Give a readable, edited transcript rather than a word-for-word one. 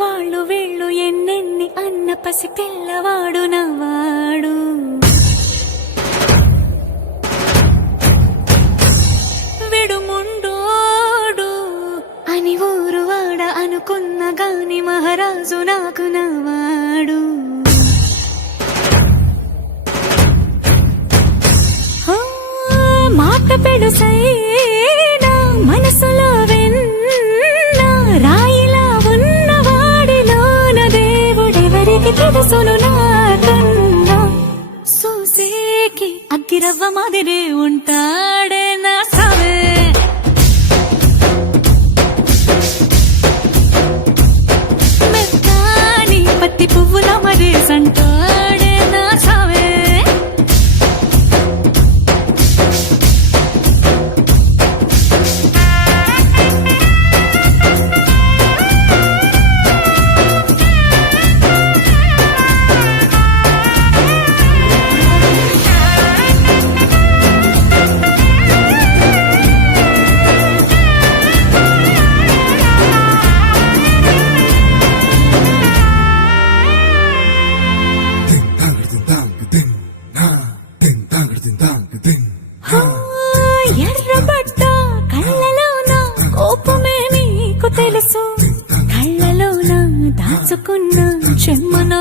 వాళ్ళు వీళ్ళు ఎన్నెన్ని అన్న పసి పిల్లవాడు నవ్వాడు. విడుముండోడు అని ఊరు వాడ అనుకున్న గాని మహారాజు నాకు నవ్వాడు. మాట పెడుసైనా మనసులో వెన్న రాయిలా ఉన్నవాడిలోన దేవుడెవరికి తెలుసును నాకన్నా. సూసేకి అగ్గిరవ్వ మాదిరే ఉంటాడే నా సావే. మెత్తాని పత్తి పువ్వుల మరేసంటాడే నా సావే. ఎర్రబడ్డ కళ్ళలోన కోపమే నీకు తెలుసు, కళ్ళలోన దాచుకున్న చెమ్మన